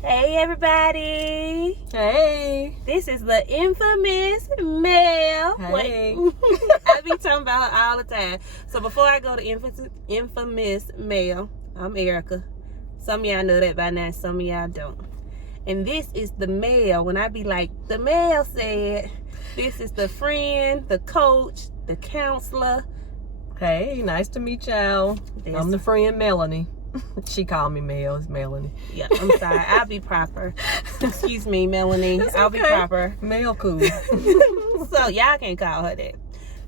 Hey everybody! Hey! This is the infamous Mel. Hey! I be talking about her all the time. So before I go to infamous Mel, I'm Erica. Some of y'all know that by now, some of y'all don't. And this is the Mel. When I be like, the Mel said, this is the friend, the coach, the counselor. Hey, nice to meet y'all. I'm the friend Melanie. She called me Mel. It's Melanie. Yeah, I'm sorry. I'll be proper. Excuse me, Melanie. I'll be proper. Mel cool. So y'all can't call her that.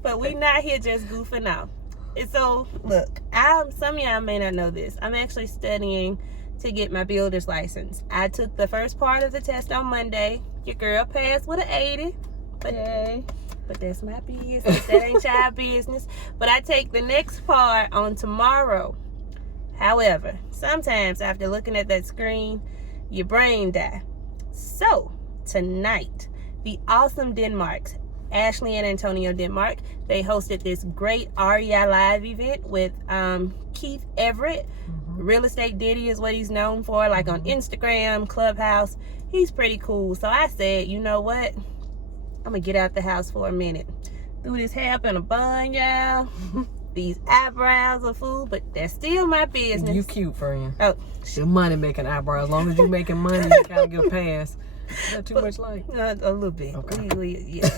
But we not here just goofing off. And so look, some of y'all may not know this. I'm actually studying to get my builder's license. I took the first part of the test on Monday. Your girl passed with an 80. But that's my business. That ain't y'all business. But I take the next part on tomorrow. However, sometimes after looking at that screen, your brain die. So, tonight, the awesome Denmarks, Ashley and Antonio Denmark, they hosted this great REI Live event with Keith Everett. Real Estate Diddy is what he's known for, like on Instagram, Clubhouse. He's pretty cool. So I said, you know what? I'm going to get out the house for a minute. Do this hair up in a bun, y'all. These eyebrows are food, but that's still my business. You cute, friend. Oh, your money making eyebrows. As long as you making money, you kind of get a pass. Is that too much light? A little bit. Okay. Yeah,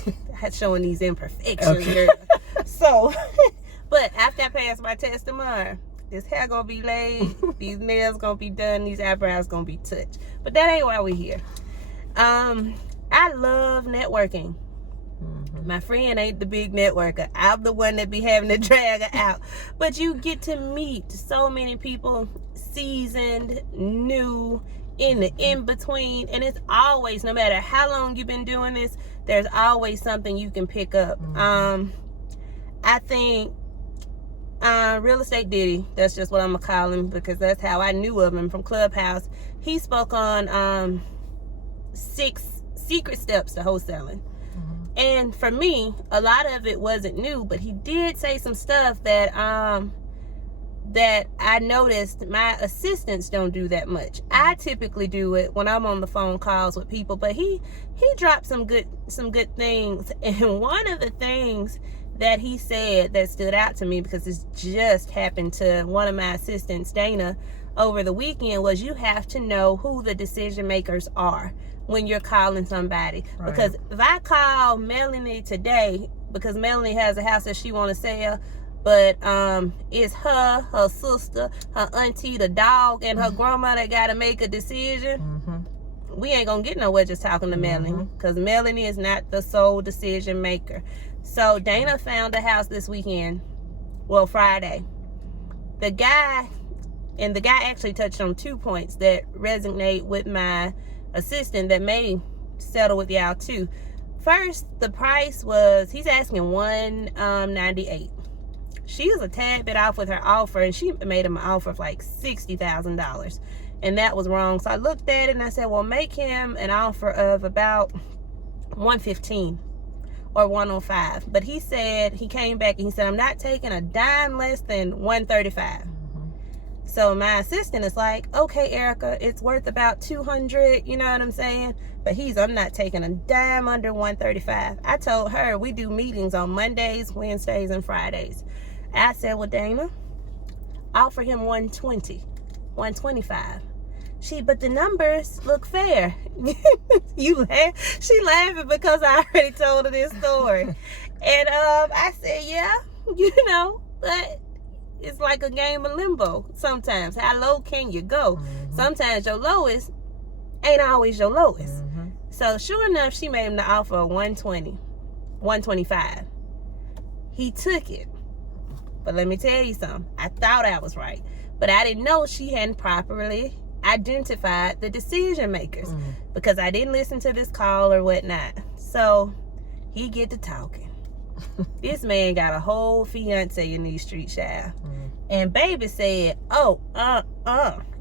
showing these imperfections. Okay. Girl. So, but after I pass my test tomorrow, this hair gonna be laid, these nails gonna be done, these eyebrows gonna be touched. But that ain't why we're here. I love networking. My friend ain't the big networker. I'm the one that be having to drag her out. But you get to meet so many people, seasoned, new, in the in-between. And it's always, no matter how long you've been doing this, there's always something you can pick up. I think Real Estate Diddy, that's just what I'm going to call him because that's how I knew of him from Clubhouse. He spoke on 6 secret steps to wholesaling. And for me, a lot of it wasn't new, but he did say some stuff that that I noticed my assistants don't do that much. I typically do it when I'm on the phone calls with people, but he dropped some good things. And one of the things that he said that stood out to me, because this just happened to one of my assistants, Dana, over the weekend, was you have to know who the decision makers are when you're calling somebody. Right. Because if I call Melanie today, because Melanie has a house that she want to sell, but it's her sister, her auntie, the dog, and her grandma that got to make a decision, we ain't gonna get nowhere just talking to Melanie, because Melanie is not the sole decision maker. So Dana found a house this weekend, well, Friday. The guy actually touched on 2 points that resonate with my assistant that may settle with y'all too. First, the price was, he's asking $198. She was a tad bit off with her offer, and she made him an offer of like $60,000, and that was wrong. So I looked at it and I said, well, make him an offer of about $115 or $105. But he said, he came back and he said, I'm not taking a dime less than $135. So my assistant is like, okay, Erica, it's worth about $200, you know what I'm saying? But I'm not taking a dime under $135. I told her we do meetings on Mondays, Wednesdays, and Fridays. I said, well, Dana, offer him $120, $125. But the numbers look fair. She laughing because I already told her this story. And I said, yeah, but it's like a game of limbo sometimes. How low can you go? Sometimes your lowest ain't always your lowest. So sure enough, she made him the offer of $120, $125. He took it. But let me tell you something. I thought I was right, but I didn't know she hadn't properly identified the decision makers because I didn't listen to this call or whatnot. So he get to talking. This man got a whole fiance in these streets, child. And baby said, oh,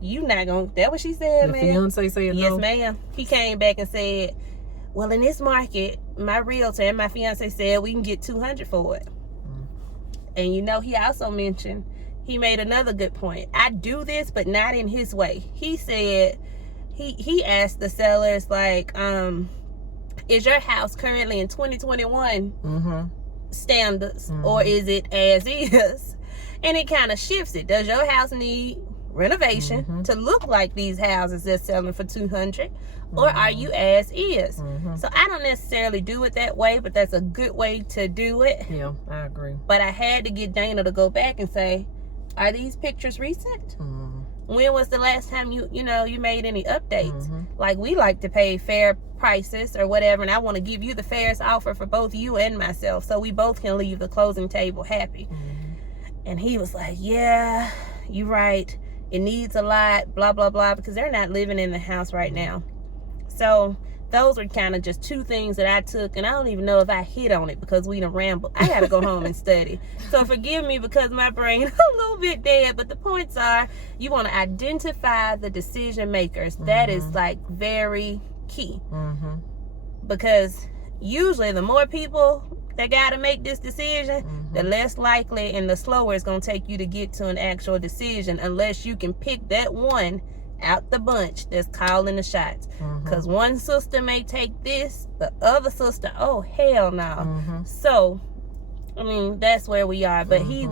you not gonna, that what she said, the man? Fiance said no? Yes, ma'am. He came back and said, well, in this market, my realtor and my fiance said we can get $200 for it. And he also mentioned, he made another good point. I do this, but not in his way. He said, he asked the sellers, like, is your house currently in 2021 standards, or is it as is? And it kind of shifts it. Does your house need renovation to look like these houses that's selling for 200, or are you as is? So I don't necessarily do it that way, but that's a good way to do it. Yeah, I agree. But I had to get Dana to go back and say, are these pictures recent? When was the last time you made any updates? Like, we like to pay fair prices or whatever, and I want to give you the fairest offer for both you and myself, so we both can leave the closing table happy. And he was like, yeah, you're right. It needs a lot, blah, blah, blah, because they're not living in the house right now. So those were kind of just two things that I took, and I don't even know if I hit on it because we done rambled. I got to go home and study. So forgive me because my brain is a little bit dead, but the points are, you want to identify the decision makers. That is like very key. Because usually the more people that got to make this decision, the less likely and the slower it's going to take you to get to an actual decision, unless you can pick that one out the bunch that's calling the shots. Because one sister may take this, the other sister, oh, hell no. So, I mean, that's where we are. But he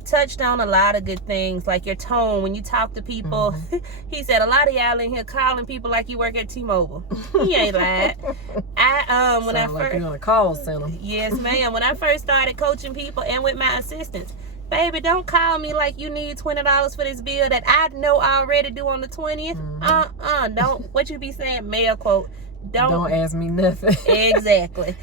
touched on a lot of good things, like your tone when you talk to people. He said, a lot of y'all in here calling people like you work at T-Mobile. He ain't lied. When I like first, you're on a call center. yes, ma'am. When I first started coaching people and with my assistants, baby, don't call me like you need $20 for this bill that I know I already do on the 20th. Don't, what you be saying, mail quote, don't ask me nothing. Exactly.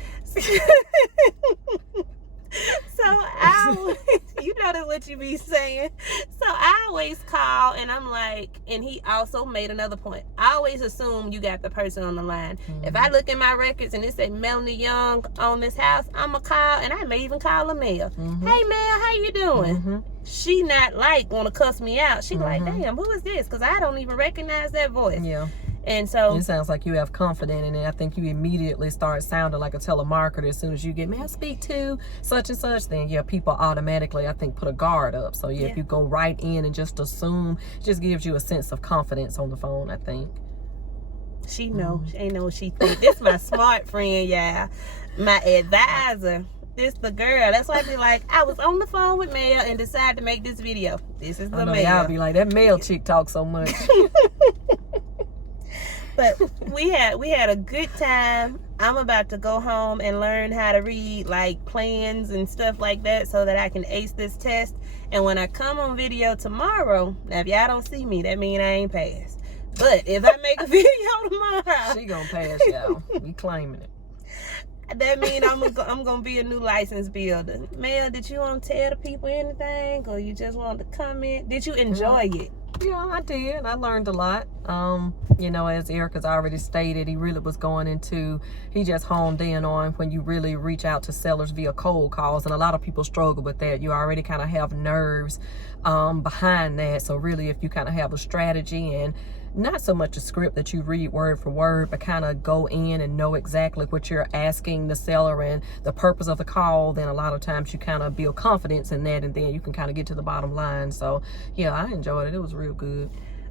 So you know that's what you be saying. So I always call and I'm like, and he also made another point, I always assume you got the person on the line. If I look in my records and it say Melanie Young on this house, I'm going to call, and I may even call a Mel. Hey Mel, how you doing? She not like want to cuss me out. She like, damn, who is this? Because I don't even recognize that voice. Yeah. And so it sounds like you have confidence in it. I think you immediately start sounding like a telemarketer as soon as you get, may I speak to such and such? Then yeah, people automatically, I think, put a guard up. So yeah, if you go right in and just assume, it just gives you a sense of confidence on the phone, I think. She know. She ain't know what she think. This my smart friend, y'all. My advisor. This the girl. That's why I be like, I was on the phone with Mel and decided to make this video. This is the Mel. Y'all be like, that Mel chick talks so much. But we had a good time. I'm about to go home and learn how to read like plans and stuff like that so that I can ace this test. And when I come on video tomorrow, now if y'all don't see me, that means I ain't passed. But if I make a video tomorrow, she gonna pass, y'all. We claiming it. That means I'm gonna be a new license builder. Mel, did you want to tell the people anything, or you just want to comment? Did you enjoy it? Yeah, I did. I learned a lot. As Erica's already stated, he really was going into, he just honed in on when you really reach out to sellers via cold calls, and a lot of people struggle with that. You already kind of have nerves behind that. So really, if you kind of have a strategy and not so much a script that you read word for word, but kind of go in and know exactly what you're asking the seller and the purpose of the call, then a lot of times you kind of build confidence in that, and then you can kind of get to the bottom line. So yeah, I enjoyed it. It was real good.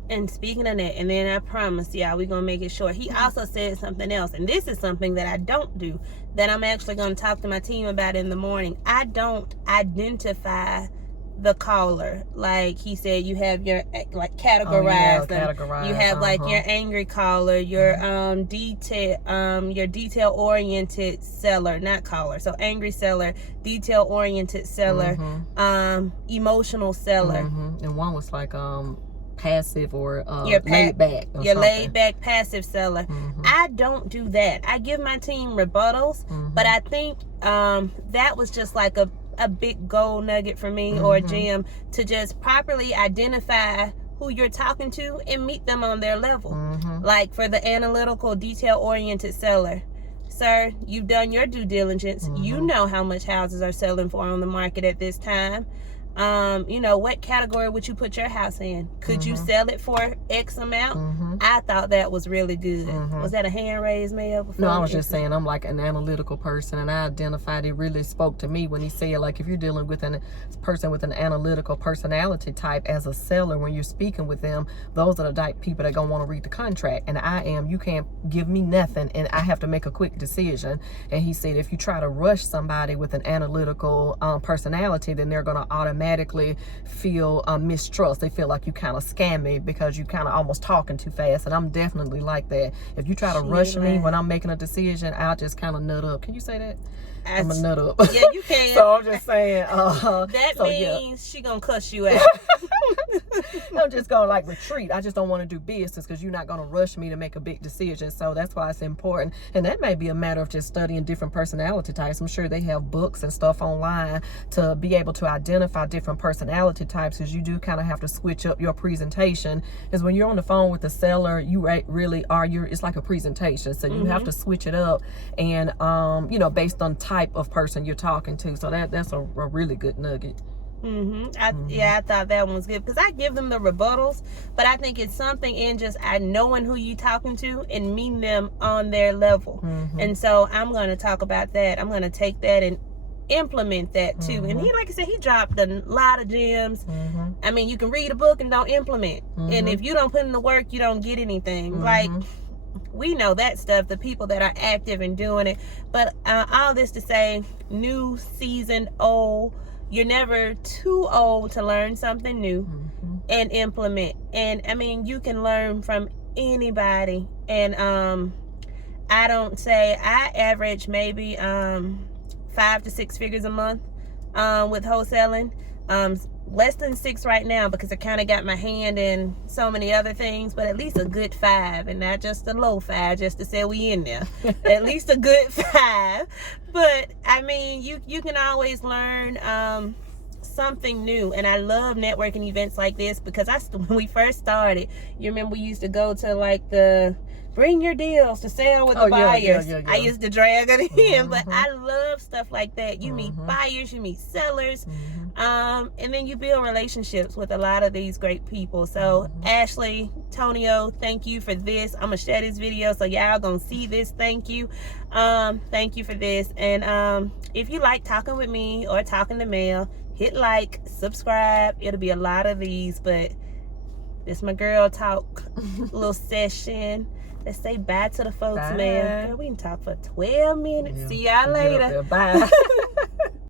And speaking of that, and then I promise y'all, we're going to make it short. He also said something else, and this is something that I don't do, that I'm actually going to talk to my team about in the morning. I don't identify the caller. Like he said, you have your like categorize them. You have like your angry caller, your detail oriented seller, not caller. So angry seller, detail oriented seller, emotional seller. And one was like passive or laid back. Your laid back passive seller. I don't do that. I give my team rebuttals, but I think that was just like a big gold nugget for me, or a gem, to just properly identify who you're talking to and meet them on their level. Like for the analytical, detail-oriented seller, sir, you've done your due diligence. You know how much houses are selling for on the market at this time. You know, what category would you put your house in? Could you sell it for X amount? I thought that was really good. Was that a hand raised, Mel? No, I was just saying I'm like an analytical person, and I identified it really spoke to me when he said, like, if you're dealing with a person with an analytical personality type as a seller, when you're speaking with them, those are the type people that gonna want to read the contract. And I am. You can't give me nothing, and I have to make a quick decision. And he said, if you try to rush somebody with an analytical personality, then they're gonna automatically feel mistrust. They feel like you kind of scammy because you kind of almost talking too fast. And I'm definitely like that. If you try to rush me when I'm making a decision, I'll just kind of nut up. Can you say that? I'm a nut up. Yeah, you can. So I'm just saying. That means she gonna cuss you out. I'm just gonna like retreat. I just don't want to do business because you're not gonna rush me to make a big decision. So that's why it's important. And that may be a matter of just studying different personality types. I'm sure they have books and stuff online to be able to identify different personality types, because you do kind of have to switch up your presentation. Because when you're on the phone with the seller, you really are. It's like a presentation, so you have to switch it up, and you know, based on type of person you're talking to. So that's a really good nugget. Yeah, I thought that one was good, because I give them the rebuttals, but I think it's something in just knowing who you talking to and meeting them on their level. And so I'm going to talk about that. I'm going to take that and implement that too. And he, like I said, he dropped a lot of gems. I mean, you can read a book and don't implement, and if you don't put in the work, you don't get anything. Like, we know that stuff, the people that are active and doing it. But all this to say, new, seasoned, old, you're never too old to learn something new and implement. And I mean, you can learn from anybody. And I don't say, I average maybe 5 to 6 figures a month with wholesaling. Less than 6 right now, because I kind of got my hand in so many other things, but at least a good 5, and not just a low 5 just to say we in there. At least a good 5. But I mean, you can always learn something new. And I love networking events like this, because when we first started, you remember we used to go to like the bring your deals to sell with the buyers. Yeah. I used to drag it in, but I love stuff like that. You meet buyers, you meet sellers, and then you build relationships with a lot of these great people. So Ashley, Tonio, thank you for this. I'm gonna share this video so y'all gonna see this. Thank you for this. And if you like talking with me or talking to Mel, hit like, subscribe. It'll be a lot of these, but this my girl talk little session. Let's say bye to the folks, man. Girl, we can talk for 12 minutes. See y'all later. Bye.